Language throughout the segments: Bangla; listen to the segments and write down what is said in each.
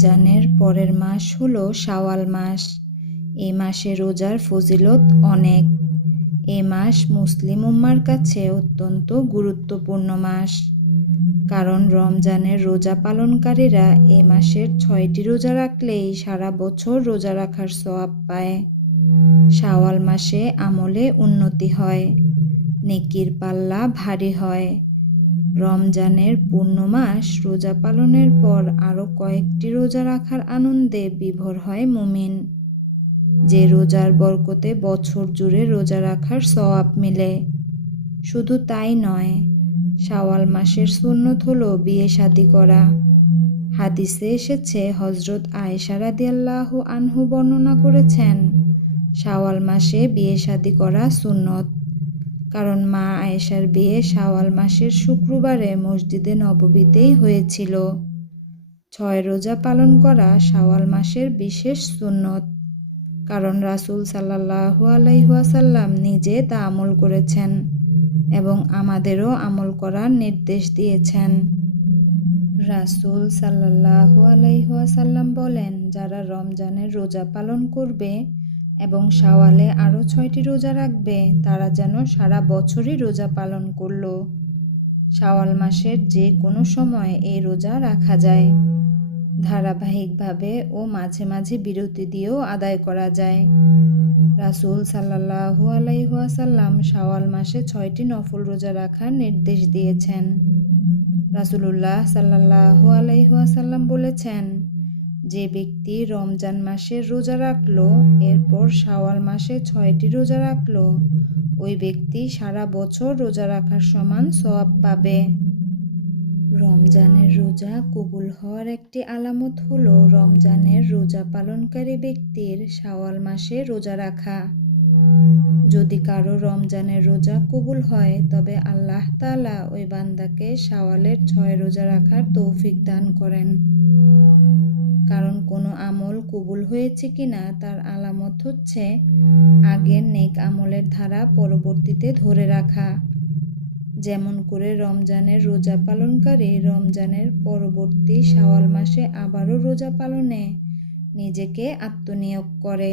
রমজানের পরের মাস হলো শাওয়াল মাস। এই মাসে রোজার ফজিলত অনেক। এ মাস মুসলিম উম্মার কাছে অত্যন্ত গুরুত্বপূর্ণ মাস, কারণ রমজানের রোজা পালনকারীরা এ মাসের 6টি রোজা রাখলেই সারা বছর রোজা রাখার সওয়াব পায়। শাওয়াল মাসে আমলে উন্নতি হয়, নেকির পাল্লা ভারী হয়। রমজানের পূর্ণ মাস রোজা পালনের পর আরও কয়েকটি রোজা রাখার আনন্দে বিভোর হয় মুমিন। যে রোজার বরকতে বছর জুড়ে রোজা রাখার সওয়াব মিলে। শুধু তাই নয়, শাওয়াল মাসের সুন্নত হলো বিয়ে শাদী করা। হাদিসে এসেছে, হযরত আয়েশা রাদিয়াল্লাহু আনহু বর্ণনা করেছেন, শাওয়াল মাসে বিয়ে শাদী করা সুন্নত, কারণ মা আয়েশার বিয়ে শাওয়াল মাসের শুক্রবারে মসজিদে নববীতেই হয়েছিল। 6 রোজা পালন করা শাওয়াল মাসের বিশেষ সুন্নত, কারণ রাসূল সাল্লাল্লাহু আলাইহি ওয়াসাল্লাম নিজে তা আমল করেছেন এবং আমাদেরও আমল করার নির্দেশ দিয়েছেন। রাসূল সাল্লাল্লাহু আলাইহি ওয়াসাল্লাম বলেন, যারা রমজানের রোজা পালন করবে এবং শাওয়ালে আরও 6টি রোজা রাখবে, তারা যেন সারা বছরই রোজা পালন করল। শাওয়াল মাসের যে কোনো সময় এই রোজা রাখা যায়। ধারাবাহিকভাবে ও মাঝে মাঝে বিরতি দিয়েও আদায় করা যায়। রাসূল সাল্লাল্লাহু আলাইহি ওয়াসাল্লাম শাওয়াল মাসে 6টি নফল রোজা রাখার নির্দেশ দিয়েছেন। রাসূলুল্লাহ সাল্লাল্লাহু আলাইহি ওয়াসাল্লাম বলেছেন, যে ব্যক্তি রমজান মাসের রোজা রাখলো, এরপর শাওয়াল মাসে 6টি রোজা রাখলো, ওই ব্যক্তি সারা বছর রোজা রাখার সমান সওয়াব পাবে। রমজানের রোজা কবুল হওয়ার একটি আলামত হলো রমজানের রোজা পালনকারী ব্যক্তির শাওয়াল মাসে রোজা রাখা। যদি কারো রমজানের রোজা কবুল হয়, তবে আল্লাহ তাআলা ওই বান্দাকে শাওয়ালের 6 রোজা রাখার তৌফিক দান করেন। কারণ কোনো আমল কবুল হয়েছে কিনা তার আলামত হচ্ছে আগের নেক আমলের ধারা পরবর্তীতে ধরে রাখা। যেমন করে রমজানের রোজা পালনকারী রমজানের পরবর্তী শাওয়াল মাসে আবারও রোজা পালনে নিজেকে আত্মনিয়োগ করে,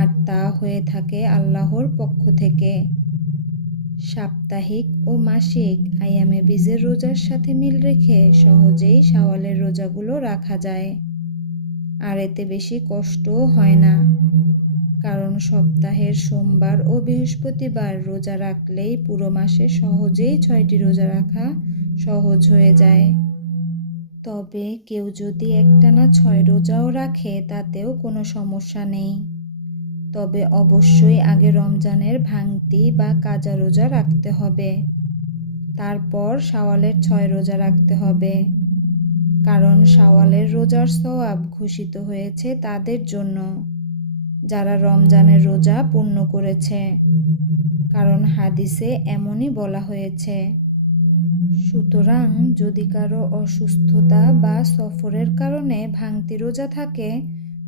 আর তা হয়ে থাকে আল্লাহর পক্ষ থেকে। সাপ্তাহিক ও মাসিক আইয়ামে বীজের রোজার সাথে মিল রেখে সহজেই শাওয়ালের রোজাগুলো রাখা যায়, আর এতে বেশি কষ্টও হয় না, কারণ সপ্তাহের সোমবার ও বৃহস্পতিবার রোজা রাখলেই পুরো মাসে সহজেই 6টি রোজা রাখা সহজ হয়ে যায়। তবে কেউ যদি একটানা 6 রোজাও রাখে, তাতেও কোনো সমস্যা নেই। তবে অবশ্যই আগে রমজানের ভাঙতি বা কাজা রোজা রাখতে হবে, তারপর শাওয়ালের 6 রোজা রাখতে হবে, কারণ শাওয়ালের রোজার সওয়াব ঘোষিত হয়েছে তাদের জন্য যারা রমজানের রোজা পূর্ণ করেছে, কারণ হাদিসে এমনই বলা হয়েছে। সুতরাং যদি কারো অসুস্থতা বা সফরের কারণে ভাঙতি রোজা থাকে,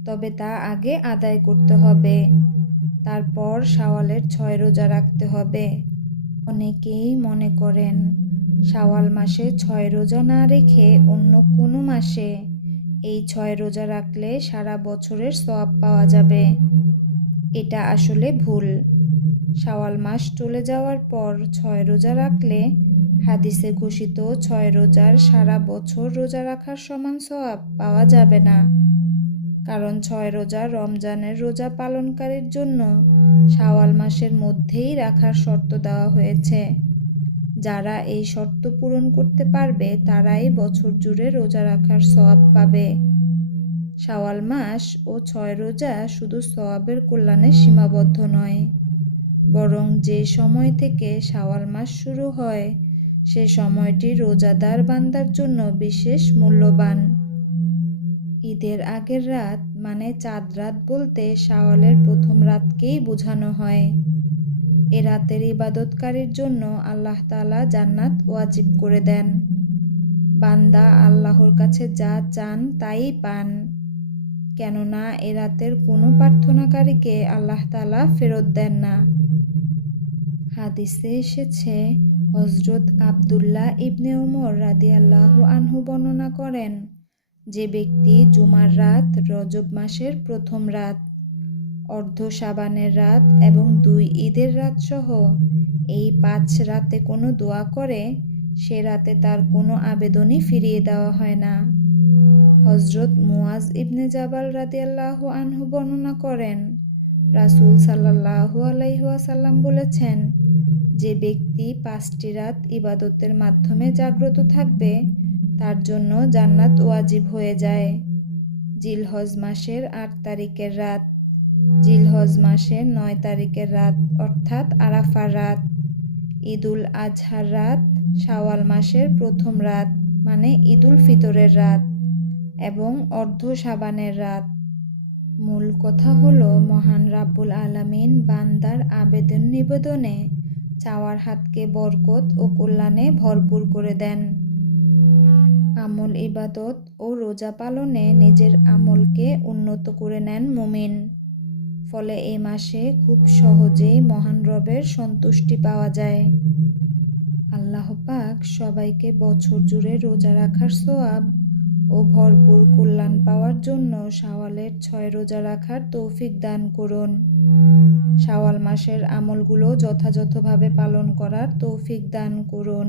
তবে তা আগে আদায় করতে হবে, তারপর শাওয়ালের 6 রোজা রাখতে হবে। অনেকেই মনে করেন শাওয়াল মাসে 6 রোজা না রেখে অন্য কোনো মাসে এই 6 রোজা রাখলে সারা বছরের সওয়াব পাওয়া যাবে। এটা আসলে ভুল। শাওয়াল মাস চলে যাওয়ার পর 6 রোজা রাখলে হাদিসে ঘোষিত 6 রোজার সারা বছর রোজা রাখার সমান সওয়াব পাওয়া যাবে না, কারণ 6 রোজা রমজানের রোজা পালনকারীর জন্য শাওয়াল মাসের মধ্যেই রাখার শর্ত দেওয়া হয়েছে। যারা এই শর্ত পূরণ করতে পারবে, তারাই বছর জুড়ে রোজা রাখার সওয়াব পাবে। শাওয়াল মাস ও 6 রোজা শুধু সওয়াবের কল্যাণে সীমাবদ্ধ নয়, বরং যে সময় থেকে শাওয়াল মাস শুরু হয়, সে সময়টি রোজাদার বান্দার জন্য বিশেষ মূল্যবান। ঈদের আগের রাত মানে চাঁদ রাত বলতে শাওয়ালের প্রথম রাতকেই বোঝানো হয়। এ রাতের ইবাদতকারীর জন্য আল্লাহ তাআলা জান্নাত ওয়াজিব করে দেন। বান্দা আল্লাহর কাছে যা চান তাই পান, কেননা এ রাতের কোনো প্রার্থনাকারীকে আল্লাহ তাআলা ফেরত দেন না। হাদিসে এসেছে, হযরত আব্দুল্লাহ ইবনে উমর রাদিয়াল্লাহু আনহু বর্ণনা করেন, যে ব্যক্তি জুমার রাত, রজব মাসের প্রথম রাত, অর্ধ শাবানের রাত এবং 2 ঈদের রাত সহ এই 5 রাতে কোনো দোয়া করে, সে রাতে তার কোনো আবেদনই ফিরিয়ে দেওয়া হয় না। হযরত মুআজ ইবনে জাবাল রাদিয়াল্লাহু আনহু বর্ণনা করেন, রাসূল সাল্লাল্লাহু আলাইহি ওয়াসাল্লাম বলেছেন, যে ব্যক্তি 5টি রাত ইবাদতের মাধ্যমে জাগ্রত থাকবে, তার জন্য জান্নাত ওয়াজিব হয়ে যায়। জিলহজ মাসের 8 তারিখের রাত, জিলহজ মাসের 9 তারিখের রাত অর্থাৎ আরাফার রাত, ঈদুল আজহার রাত, শাওয়াল মাসের প্রথম রাত মানে ঈদুল ফিতরের রাত এবং অর্ধ শাবানের রাত। মূল কথা হলো, মহান রাব্বুল আলামিন বান্দার আবেদন নিবেদনে চাওয়ার হাতকে বরকত ও কল্যাণে ভরপুর করে দেন। আমল ইবাদত ও রোজা পালনে নিজের আমলকে উন্নত করে নেন মুমিন। ফলে এই মাসে খুব সহজেই মহান রবের সন্তুষ্টি পাওয়া যায়। আল্লাহ পাক সবাইকে বছর জুড়ে রোজা রাখার সওয়াব ও ভরপুর কল্যাণ পাওয়ার জন্য শাওয়ালের 6 রোজা রাখার তৌফিক দান করুন। শাওয়াল মাসের আমলগুলো যথাযথভাবে পালন করার তৌফিক দান করুন।